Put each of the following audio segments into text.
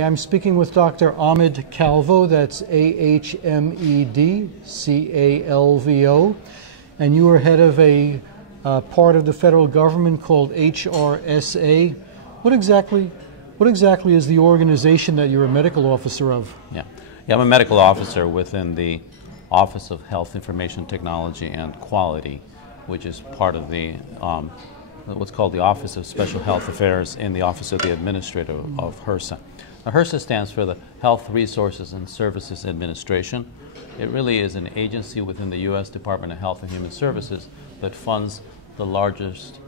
I'm speaking with Dr. Ahmed Calvo, that's Ahmed Calvo, and you are head of a part of the federal government called HRSA. What exactly is the organization that you're a medical officer of? Yeah, I'm a medical officer within the Office of Health Information Technology and Quality, which is part of the what's called the Office of Special Health Affairs in the Office of the Administrator of HRSA. Now, HRSA stands for the Health Resources and Services Administration. It really is an agency within the U.S. Department of Health and Human Services that funds the largest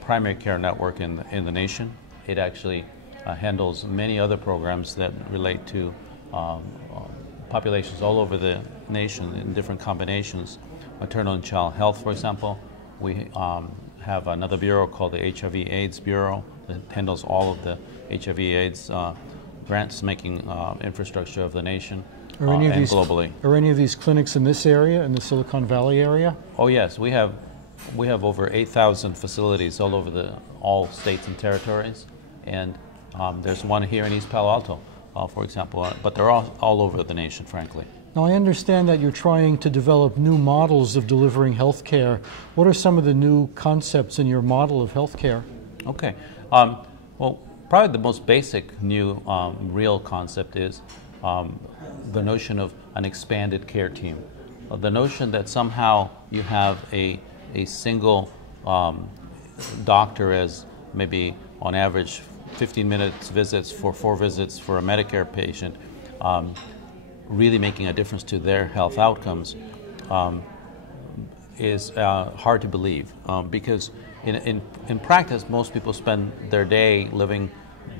primary care network in the nation. It actually handles many other programs that relate to populations all over the nation in different combinations. Maternal and child health, for example. We have another bureau called the HIV/AIDS Bureau that handles all of the HIV/AIDS grants-making infrastructure of the nation and globally. Are any of these clinics in this area, in the Silicon Valley area? Oh yes, we have over 8,000 facilities all over all states and territories, and there's one here in East Palo Alto, for example, but they're all over the nation, frankly. Now, I understand that you're trying to develop new models of delivering health care. What are some of the new concepts in your model of health care? Okay. Well, probably the most basic new real concept is the notion of an expanded care team. The notion that somehow you have a single doctor as maybe on average 15 minutes visits for 4 visits for a Medicare patient, really making a difference to their health outcomes is hard to believe because in practice most people spend their day living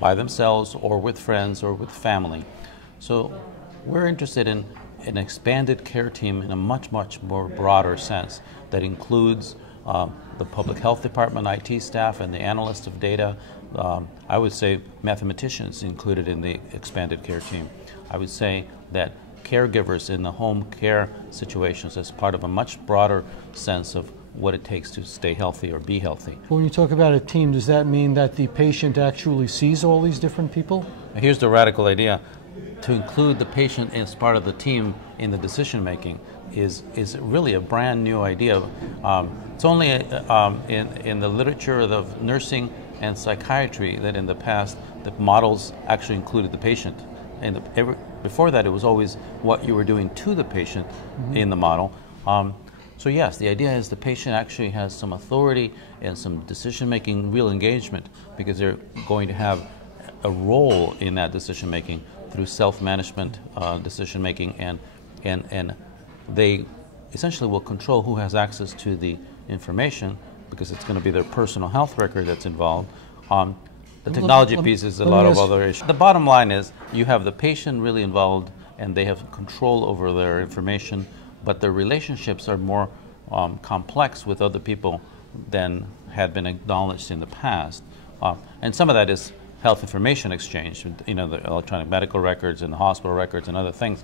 by themselves or with friends or with family. So we're interested in an expanded care team in a much more broader sense that includes the public health department, IT staff, and the analysts of data. I would say mathematicians included in the expanded care team. I would say that caregivers in the home care situations as part of a much broader sense of what it takes to stay healthy or be healthy. When you talk about a team, does that mean that the patient actually sees all these different people? Here's the radical idea. To include the patient as part of the team in the decision making is really a brand new idea. It's only in the literature of nursing and psychiatry that in the past the models actually included the patient. And before that, it was always what you were doing to the patient in the model. So yes, the idea is the patient actually has some authority and some decision-making, real engagement, because they're going to have a role in that decision-making through self-management decision-making, and they essentially will control who has access to the information because it's going to be their personal health record that's involved. The technology piece is a lot of other issues. The bottom line is you have the patient really involved and they have control over their information, but their relationships are more complex with other people than had been acknowledged in the past. And some of that is health information exchange, the electronic medical records and the hospital records and other things.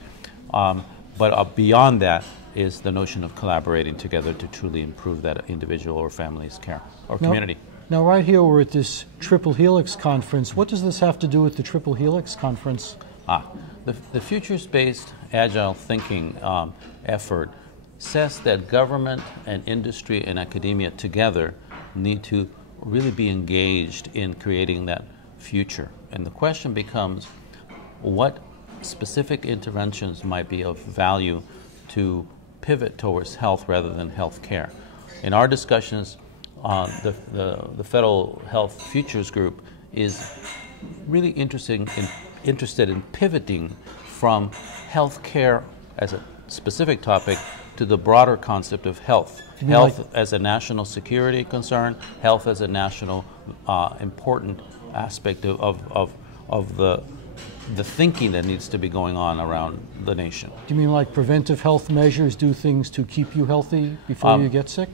But beyond that is the notion of collaborating together to truly improve that individual or family's care or community. Now, right here we're at this Triple Helix conference. What does this have to do with the Triple Helix conference? The futures-based agile thinking effort says that government and industry and academia together need to really be engaged in creating that future. And the question becomes, what specific interventions might be of value to pivot towards health rather than health care? In our discussions, the Federal Health Futures Group is really interested in pivoting from health care as a specific topic to the broader concept of health. Health as a national security concern, health as a national important aspect of the thinking that needs to be going on around the nation. Do you mean like preventive health measures, do things to keep you healthy before you get sick?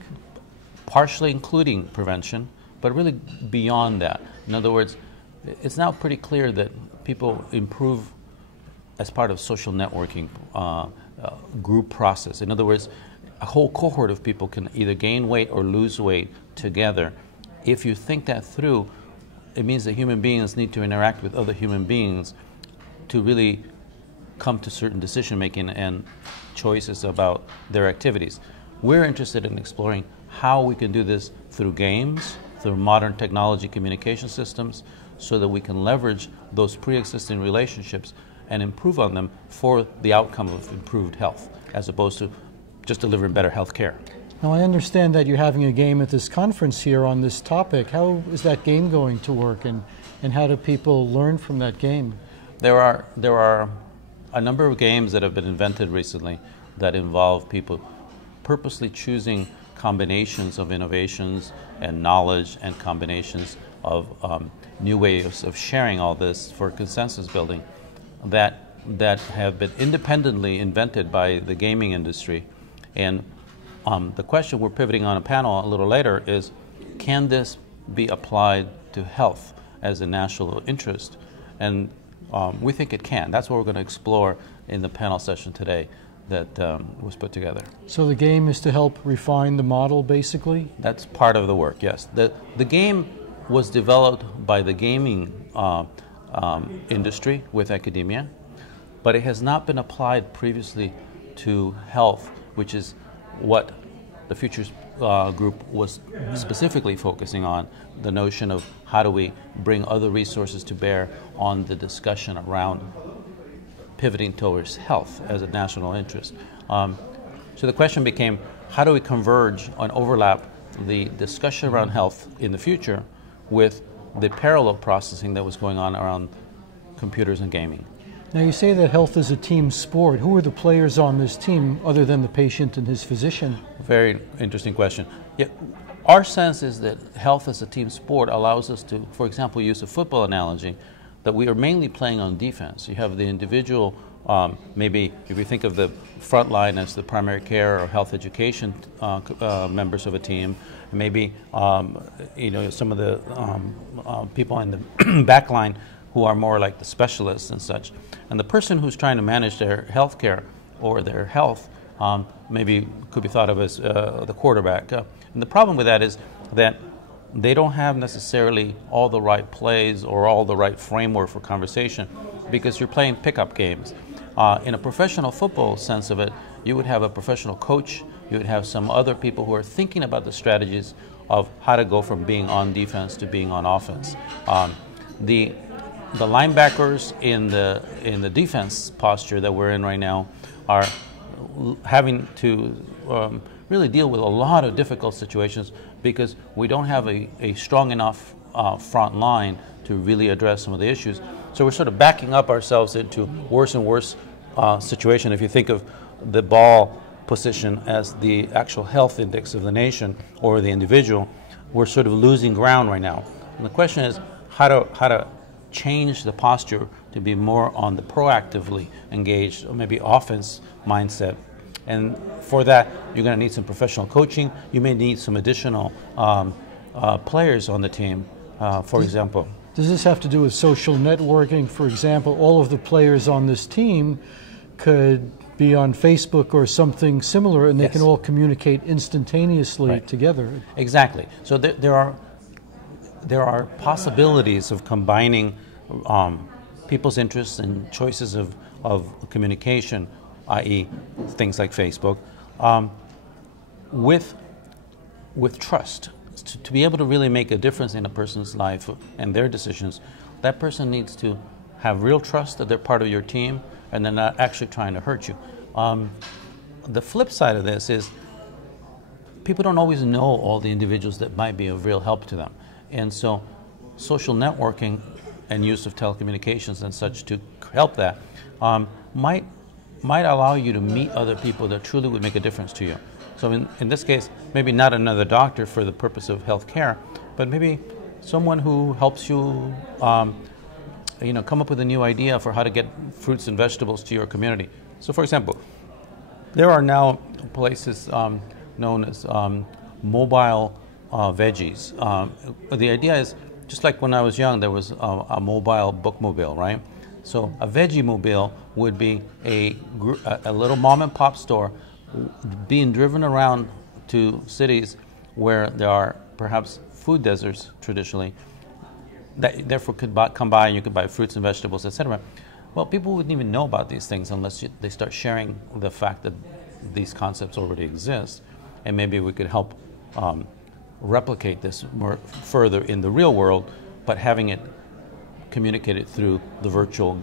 Partially including prevention, but really beyond that. In other words, it's now pretty clear that people improve as part of social networking group process. In other words, a whole cohort of people can either gain weight or lose weight together. If you think that through, it means that human beings need to interact with other human beings to really come to certain decision making and choices about their activities. We're interested in exploring how we can do this through games, through modern technology communication systems, so that we can leverage those pre-existing relationships and improve on them for the outcome of improved health, as opposed to just delivering better health care. Now, I understand that you're having a game at this conference here on this topic. How is that game going to work, and how do people learn from that game? There are a number of games that have been invented recently that involve people purposely choosing combinations of innovations and knowledge and combinations of new ways of sharing all this for consensus building that have been independently invented by the gaming industry. And the question we're pivoting on a panel a little later is, can this be applied to health as a national interest? And we think it can. That's what we're going to explore in the panel session today that was put together. So the game is to help refine the model, basically? That's part of the work, yes. The game was developed by the gaming industry with academia, but it has not been applied previously to health, which is what the Futures group was specifically focusing on, the notion of how do we bring other resources to bear on the discussion around pivoting towards health as a national interest. So the question became, how do we converge and overlap the discussion around health in the future with the parallel processing that was going on around computers and gaming? Now, you say that health is a team sport. Who are the players on this team other than the patient and his physician? Very interesting question. Yeah, our sense is that health as a team sport allows us to, for example, use a football analogy, that we are mainly playing on defense. You have the individual, maybe if you think of the front line as the primary care or health education members of a team, maybe some of the people in the back line who are more like the specialists and such. And the person who's trying to manage their health care or their health maybe could be thought of as the quarterback. And the problem with that is that they don't have necessarily all the right plays or all the right framework for conversation, because you're playing pickup games. In a professional football sense of it, you would have a professional coach, you would have some other people who are thinking about the strategies of how to go from being on defense to being on offense. The linebackers in the defense posture that we're in right now are having to really deal with a lot of difficult situations because we don't have a strong enough front line to really address some of the issues. So we're sort of backing up ourselves into worse and worse situation. If you think of the ball position as the actual health index of the nation or the individual, we're sort of losing ground right now. And the question is how to change the posture to be more on the proactively engaged, or maybe offense mindset. And for that, you're going to need some professional coaching. You may need some additional players on the team, for example. Does this have to do with social networking? For example, all of the players on this team could be on Facebook or something similar, and they can all communicate instantaneously together. Exactly. So there are possibilities of combining people's interests and choices of communication, i.e. things like Facebook, with trust. To be able to really make a difference in a person's life and their decisions, that person needs to have real trust that they're part of your team and they're not actually trying to hurt you. The flip side of this is people don't always know all the individuals that might be of real help to them. And so social networking and use of telecommunications and such to help that might allow you to meet other people that truly would make a difference to you. So in this case, maybe not another doctor for the purpose of health care, but maybe someone who helps you come up with a new idea for how to get fruits and vegetables to your community. So for example, there are now places known as mobile veggies. The idea is, just like when I was young, there was a mobile bookmobile, right? So a veggie mobile would be a little mom and pop store being driven around to cities where there are perhaps food deserts traditionally, that therefore could come by and you could buy fruits and vegetables, etc. Well, people wouldn't even know about these things unless they start sharing the fact that these concepts already exist, and maybe we could help replicate this more further in the real world, but having it communicated through the virtual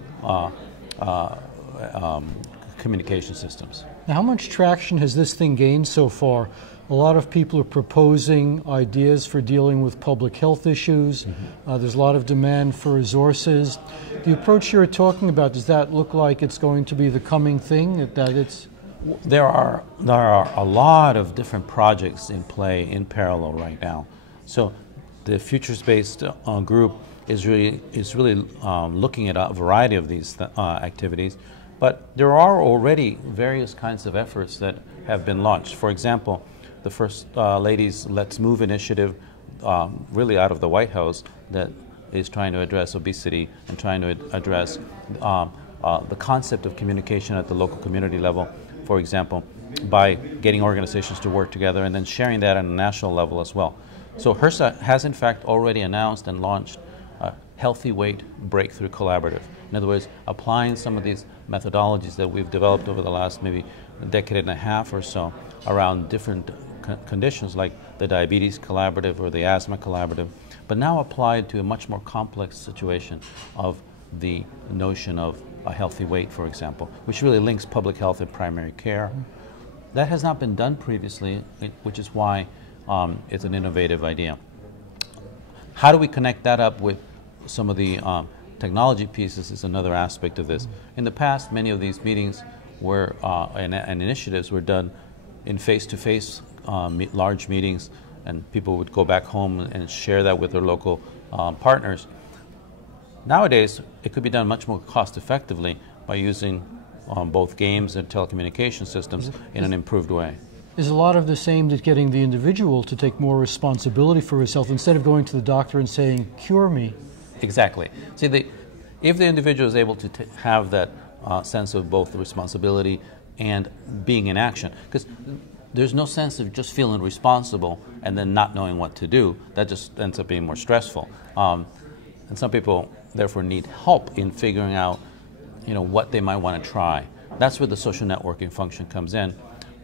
communication systems. Now, how much traction has this thing gained so far? A lot of people are proposing ideas for dealing with public health issues. There's a lot of demand for resources. The approach you're talking about, does that look like it's going to be the coming thing? That it's There are a lot of different projects in play in parallel right now. So the futures-based group is really looking at a variety of these activities, but there are already various kinds of efforts that have been launched. For example, the First Lady's Let's Move initiative, really out of the White House, that is trying to address obesity and trying to address the concept of communication at the local community level, for example, by getting organizations to work together and then sharing that on a national level as well. So HRSA has in fact already announced and launched a Healthy Weight Breakthrough Collaborative. In other words, applying some of these methodologies that we've developed over the last maybe a decade and a half or so around different conditions like the Diabetes Collaborative or the Asthma Collaborative, but now applied to a much more complex situation of the notion of a healthy weight, for example, which really links public health and primary care. That has not been done previously, which is why it's an innovative idea. How do we connect that up with some of the technology pieces is another aspect of this. In the past, many of these meetings were and initiatives were done in face-to-face large meetings, and people would go back home and share that with their local partners. Nowadays, it could be done much more cost-effectively by using both games and telecommunication systems in an improved way. Is a lot of this aimed at getting the individual to take more responsibility for himself instead of going to the doctor and saying, "Cure me"? Exactly. See, if the individual is able to have that sense of both the responsibility and being in action, because there's no sense of just feeling responsible and then not knowing what to do. That just ends up being more stressful. And some people, therefore, need help in figuring out, what they might want to try. That's where the social networking function comes in,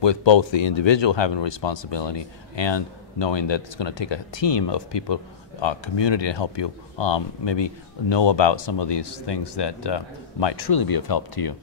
with both the individual having responsibility and knowing that it's going to take a team of people, community to help you maybe know about some of these things that might truly be of help to you.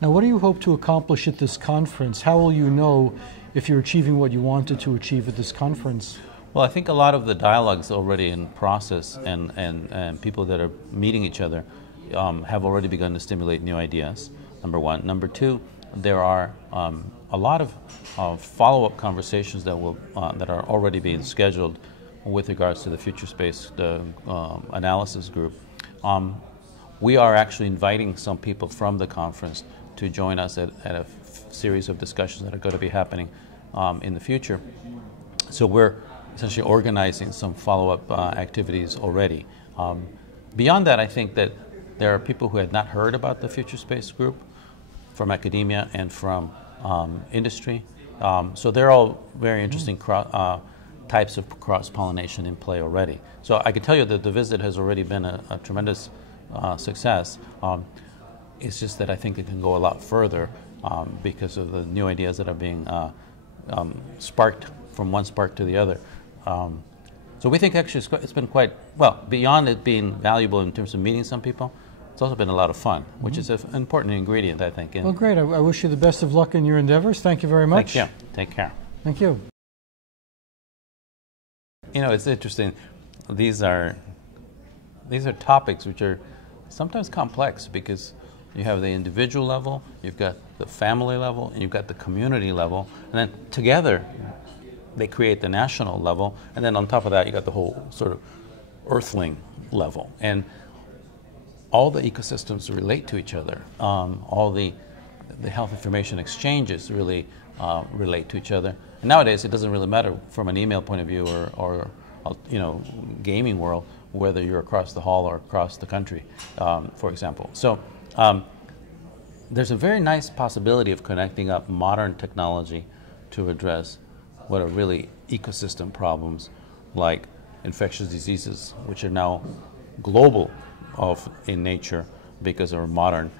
Now, what do you hope to accomplish at this conference? How will you know if you're achieving what you wanted to achieve at this conference? Well, I think a lot of the dialogue's already in process, and people that are meeting each other have already begun to stimulate new ideas, number one. Number two, there are a lot of follow-up conversations that are already being scheduled with regards to the futures-based analysis group. We are actually inviting some people from the conference to join us at a series of discussions that are going to be happening in the future. So we're essentially organizing some follow-up activities already. Beyond that, I think that there are people who had not heard about the futures-based group from academia and from industry. So they're all very interesting types of cross-pollination in play already. So I can tell you that the visit has already been a tremendous success. It's just that I think it can go a lot further because of the new ideas that are being sparked from one spark to the other. So we think actually it's been quite, well, beyond it being valuable in terms of meeting some people, it's also been a lot of fun, which is an important ingredient, I think. Well, great. I wish you the best of luck in your endeavors. Thank you very much. Thank you. Take care. Thank you. It's interesting. These are topics which are sometimes complex because you have the individual level, you've got the family level, and you've got the community level, and then together they create the national level, and then on top of that you got the whole sort of earthling level. And all the ecosystems relate to each other. All the health information exchanges really relate to each other. And nowadays, it doesn't really matter from an email point of view or gaming world whether you're across the hall or across the country, for example. So there's a very nice possibility of connecting up modern technology to address what are really ecosystem problems like infectious diseases, which are now global in nature because of our modern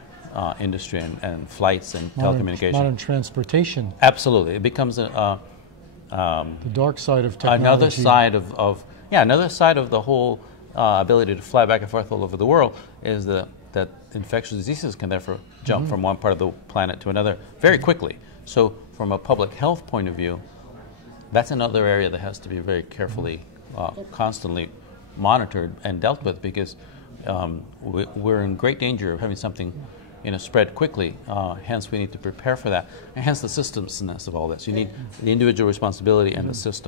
industry and flights and telecommunications. Modern transportation. Absolutely. It becomes The dark side of technology. Another side of the whole ability to fly back and forth all over the world is that infectious diseases can therefore jump from one part of the planet to another very quickly. So from a public health point of view, that's another area that has to be very carefully, constantly monitored and dealt with, because we're in great danger of having something spread quickly. Hence, we need to prepare for that. And hence the systemness of all this. You need the individual responsibility and the system.